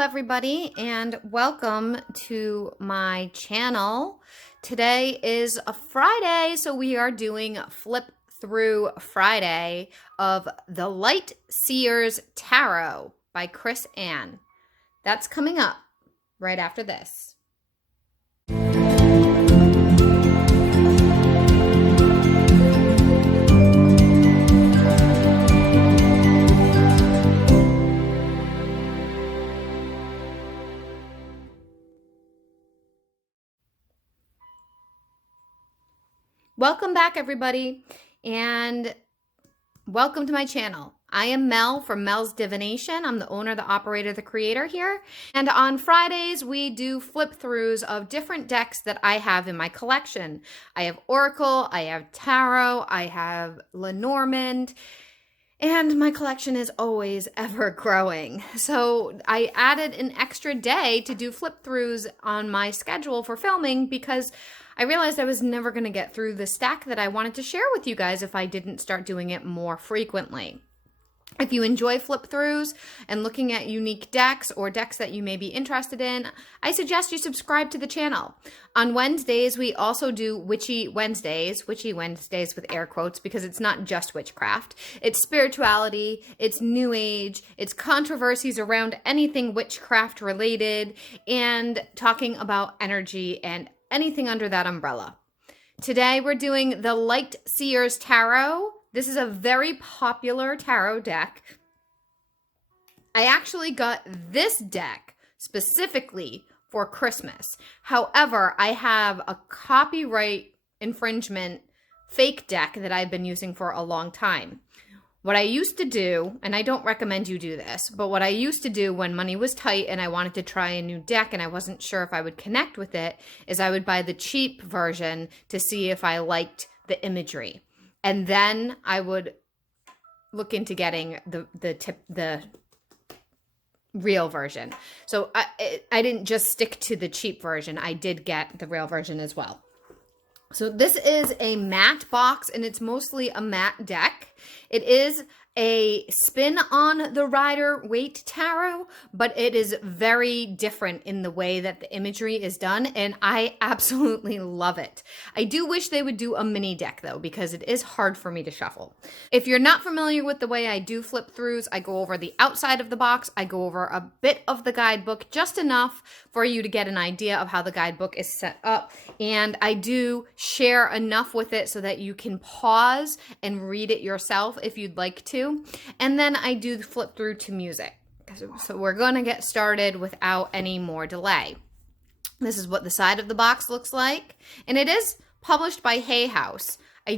everybody, and welcome to my channel. Today is a Friday, so we are doing Flip Through Friday of The Light Seer's Tarot by Chris Ann. That's coming up right after this. Welcome back, everybody, and welcome to my channel. I am Mel from Mel's Divination. I'm the owner, the operator, the creator here. And on Fridays, we do flip-throughs of different decks that I have in my collection. I have Oracle, I have Tarot, I have Lenormand, and my collection is always ever growing. So I added an extra day to do flip-throughs on my schedule for filming because I realized I was never going to get through the stack that I wanted to share with you guys if I didn't start doing it more frequently. If you enjoy flip-throughs and looking at unique decks or decks that you may be interested in, I suggest you subscribe to the channel. On Wednesdays, we also do Witchy Wednesdays with air quotes because it's not just witchcraft. It's spirituality, it's new age, it's controversies around anything witchcraft related, and talking about energy and anything under that umbrella. Today, we're doing the Light Seer's Tarot. This is a very popular tarot deck. I actually got this deck specifically for Christmas. However, I have a copyright infringement fake deck that I've been using for a long time. What I used to do, and I don't recommend you do this, but what I used to do when money was tight and I wanted to try a new deck and I wasn't sure if I would connect with it, is I would buy the cheap version to see if I liked the imagery. And then I would look into getting the real version. So I didn't just stick to the cheap version. I did get the real version as well. So this is a matte box, and it's mostly a matte deck. It is a spin on the Rider-Waite Tarot, but it is very different in the way that the imagery is done, and I absolutely love it. I do wish they would do a mini deck, though, because it is hard for me to shuffle. If you're not familiar with the way I do flip-throughs, I go over the outside of the box, I go over a bit of the guidebook, just enough for you to get an idea of how the guidebook is set up, and I do share enough with it so that you can pause and read it yourself if you'd like to. And then I do flip through to music. So we're going to get started without any more delay. This is what the side of the box looks like. And it is published by Hay House. I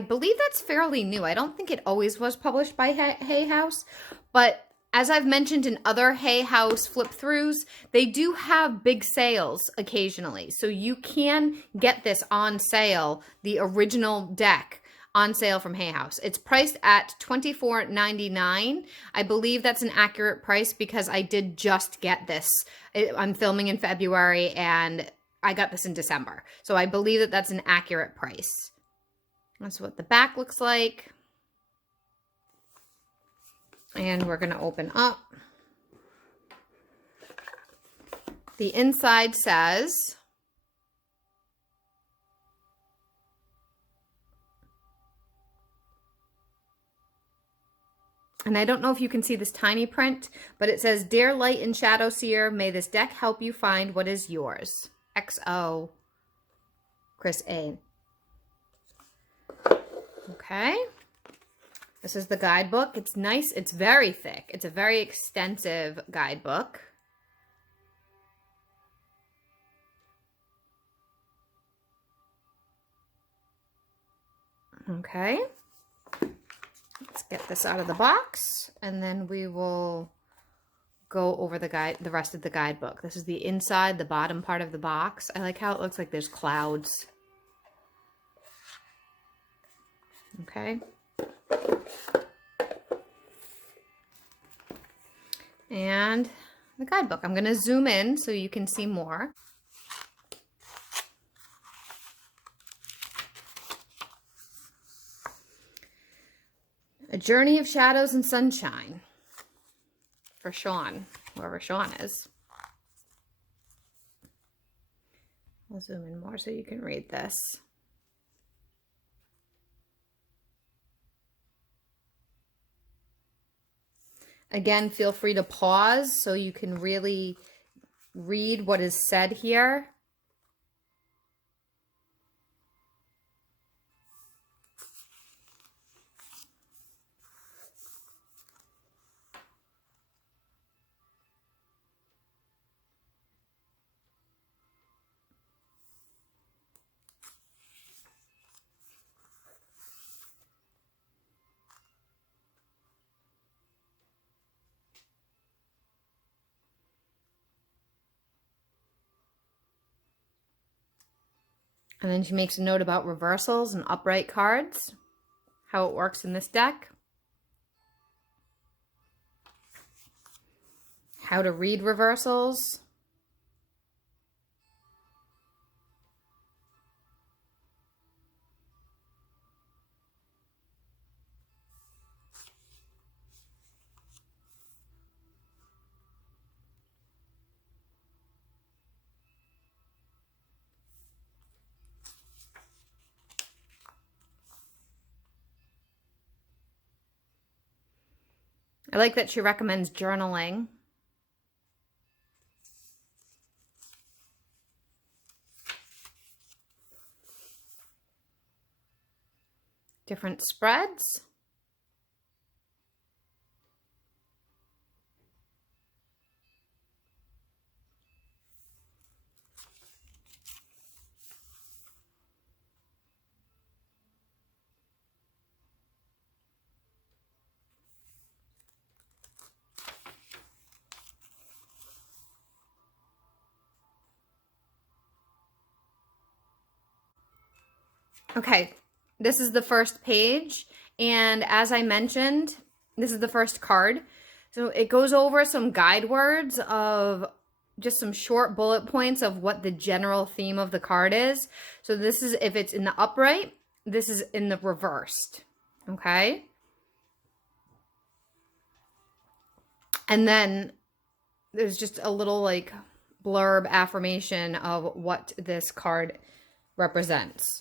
believe that's fairly new. I don't think it always was published by Hay House. But as I've mentioned in other Hay House flip-throughs, they do have big sales occasionally. So you can get this on sale, the original deck, on sale from Hay House. It's priced at $24.99. I believe that's an accurate price because I did just get this. I'm filming in February and I got this in December. So I believe that that's an accurate price. That's what the back looks like. And we're going to open up. The inside says, and I don't know if you can see this tiny print, but it says, "Dear Light and Shadow Seer, may this deck help you find what is yours. XO, Chris A." Okay. This is the guidebook. It's nice. It's very thick. It's a very extensive guidebook. Okay. Let's get this out of the box, and then we will go over the rest of the guidebook. This is the inside, the bottom part of the box. I like how it looks like there's clouds. Okay. And the guidebook. I'm going to zoom in so you can see more. A Journey of Shadows and Sunshine for Sean. whoever Sean is. I'll zoom in more so you can read this. Again, feel free to pause so you can really read what is said here. And then she makes a note about reversals and upright cards, how it works in this deck, how to read reversals. I like that she recommends journaling. Different spreads. Okay, this is the first page, and as I mentioned, this is the first card. So it goes over some guide words of just some short bullet points of what the general theme of the card is. So this is if it's in the upright, this is in the reversed, okay? And then there's just a little like blurb affirmation of what this card represents.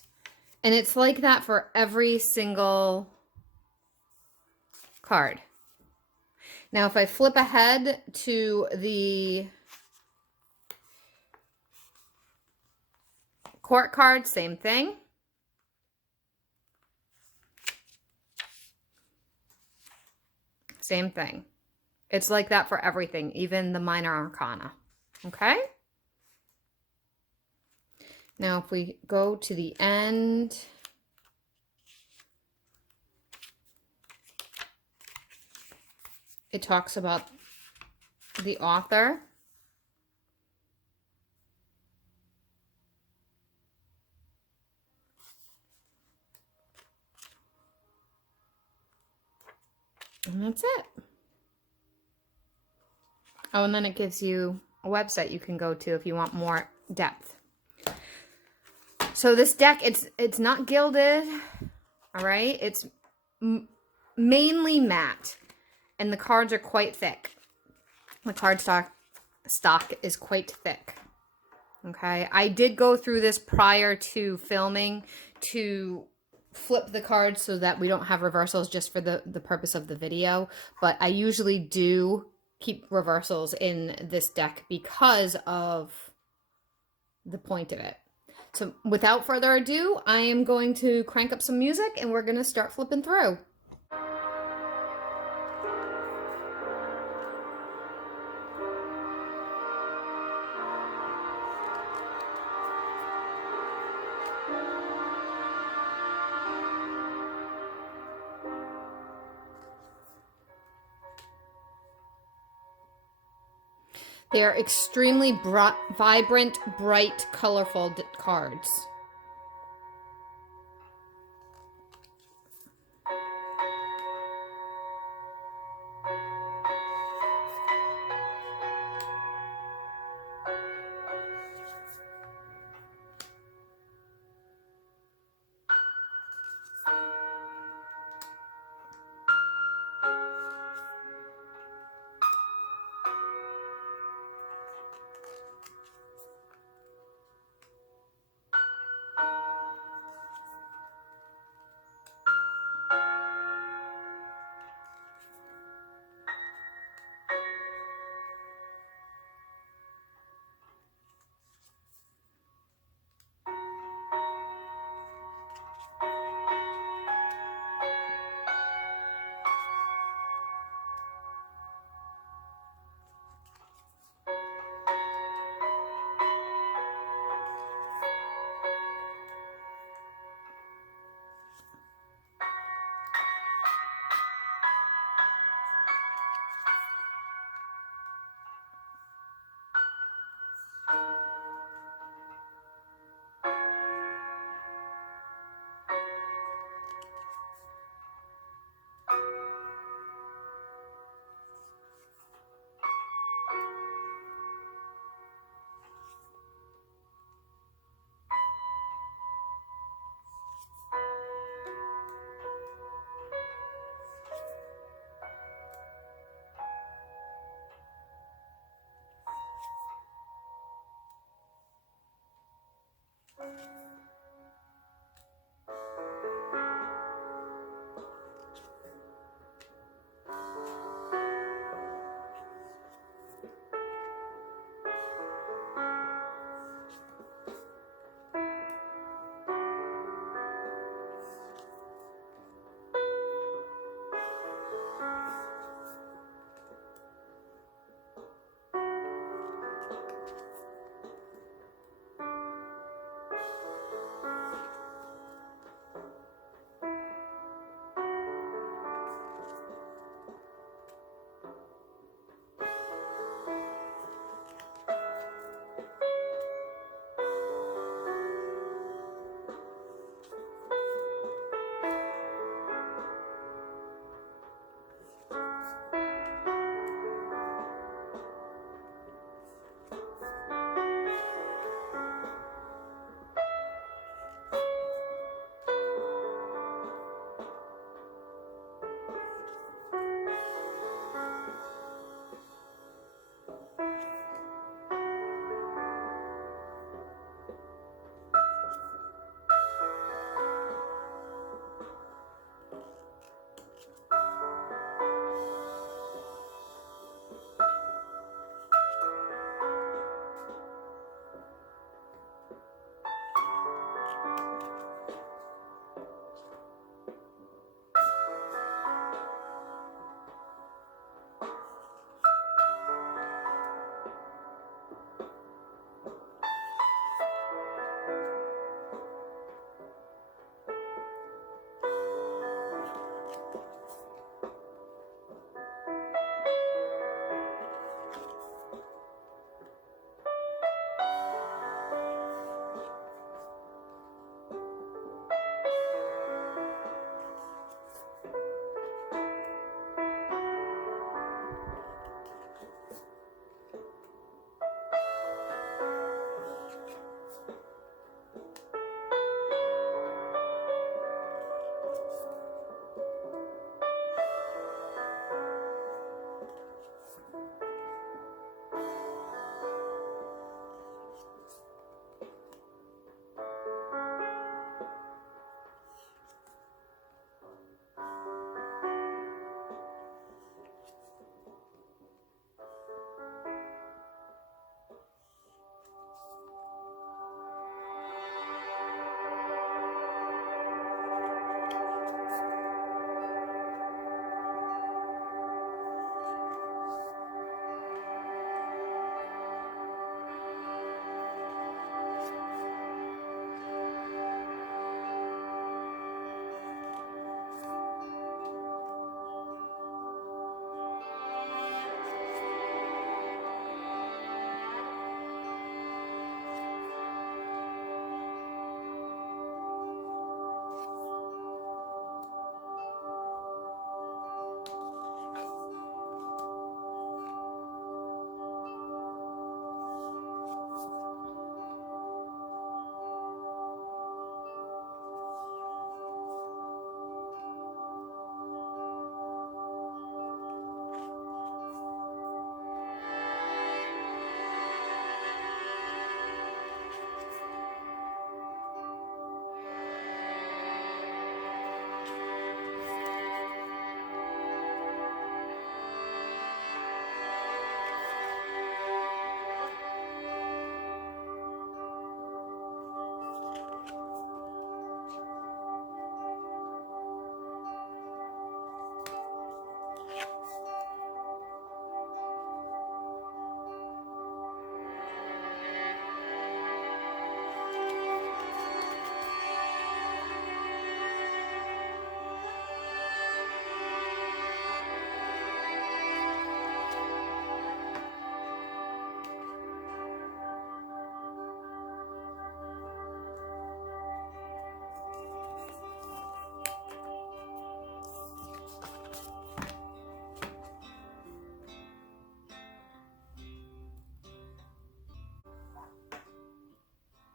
And it's like that for every single card. Now, if I flip ahead to the court card, same thing. Same thing. It's like that for everything, even the minor arcana. Okay? Now, if we go to the end, it talks about the author. And that's it. Oh, and then it gives you a website you can go to if you want more depth. So this deck, it's not gilded, all right? It's mainly matte, and the cards are quite thick. The card stock is quite thick, okay? I did go through this prior to filming to flip the cards so that we don't have reversals just for the purpose of the video, but I usually do keep reversals in this deck because of the point of it. So without further ado, I am going to crank up some music and we're going to start flipping through. They are extremely vibrant, bright, colorful cards.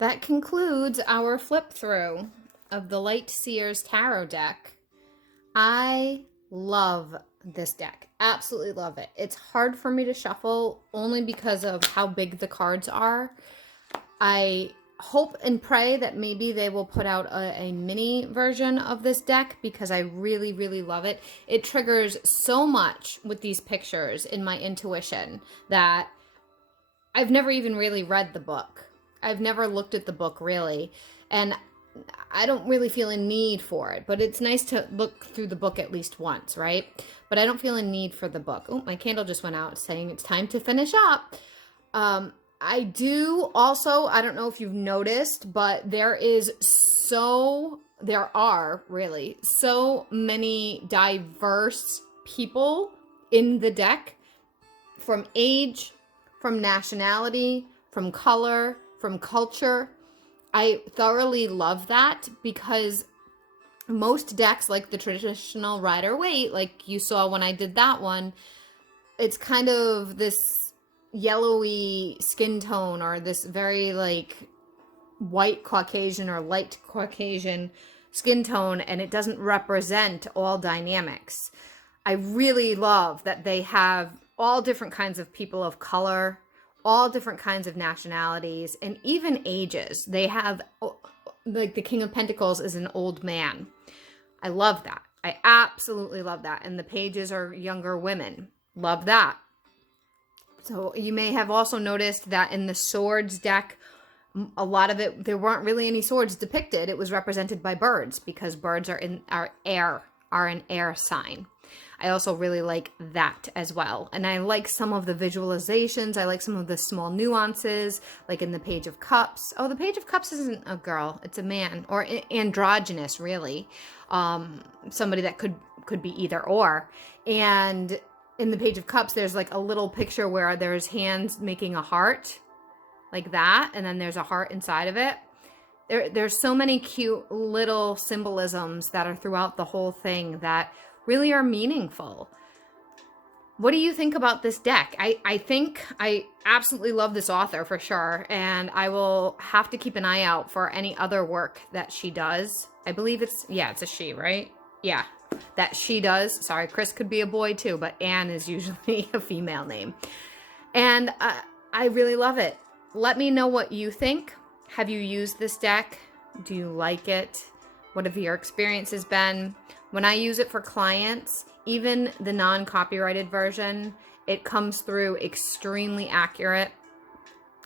that concludes our flip through of the Light Seer's Tarot deck. I love this deck. Absolutely love it. It's hard for me to shuffle only because of how big the cards are. I hope and pray that maybe they will put out a mini version of this deck because I really, really love it. It triggers so much with these pictures in my intuition that I've never even really read the book. I've never looked at the book really, and I don't really feel a need for it, but it's nice to look through the book at least once, right? But I don't feel a need for the book. Oh, my candle just went out saying it's time to finish up. I do also, I don't know if you've noticed, but there are really so many diverse people in the deck, from age, from nationality, from color, from culture. I thoroughly love that because most decks, like the traditional Rider-Waite, like you saw when I did that one, it's kind of this yellowy skin tone or this very like white Caucasian or light Caucasian skin tone, and it doesn't represent all dynamics. I really love that they have all different kinds of people of color, all different kinds of nationalities, and even ages. They have, like, the King of Pentacles is an old man. I love that. I absolutely love that. And the pages are younger women. Love that. So you may have also noticed that in the swords deck, a lot of it, there weren't really any swords depicted. It was represented by birds because birds are an air sign. I also really like that as well. And I like some of the visualizations. I like some of the small nuances, like in the Page of Cups. Oh, the Page of Cups isn't a girl, it's a man, or androgynous, really. Somebody that could be either or. And in the Page of Cups, there's like a little picture where there's hands making a heart, like that, and then there's a heart inside of it. There's so many cute little symbolisms that are throughout the whole thing that really are meaningful. What do you think about this deck? I think I absolutely love this author for sure, and I will have to keep an eye out for any other work that she does. I believe it's a she, right? Yeah, that she does. Sorry, Chris could be a boy too, but Anne is usually a female name. And I really love it. Let me know what you think. Have you used this deck? Do you like it? What have your experiences been? When I use it for clients, even the non-copyrighted version, it comes through extremely accurate,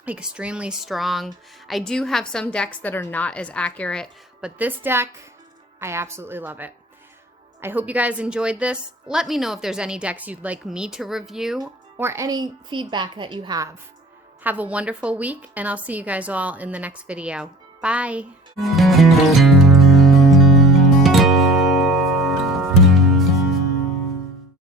extremely strong. I do have some decks that are not as accurate, but this deck, I absolutely love it. I hope you guys enjoyed this. Let me know if there's any decks you'd like me to review or any feedback that you have. Have a wonderful week, and I'll see you guys all in the next video. Bye.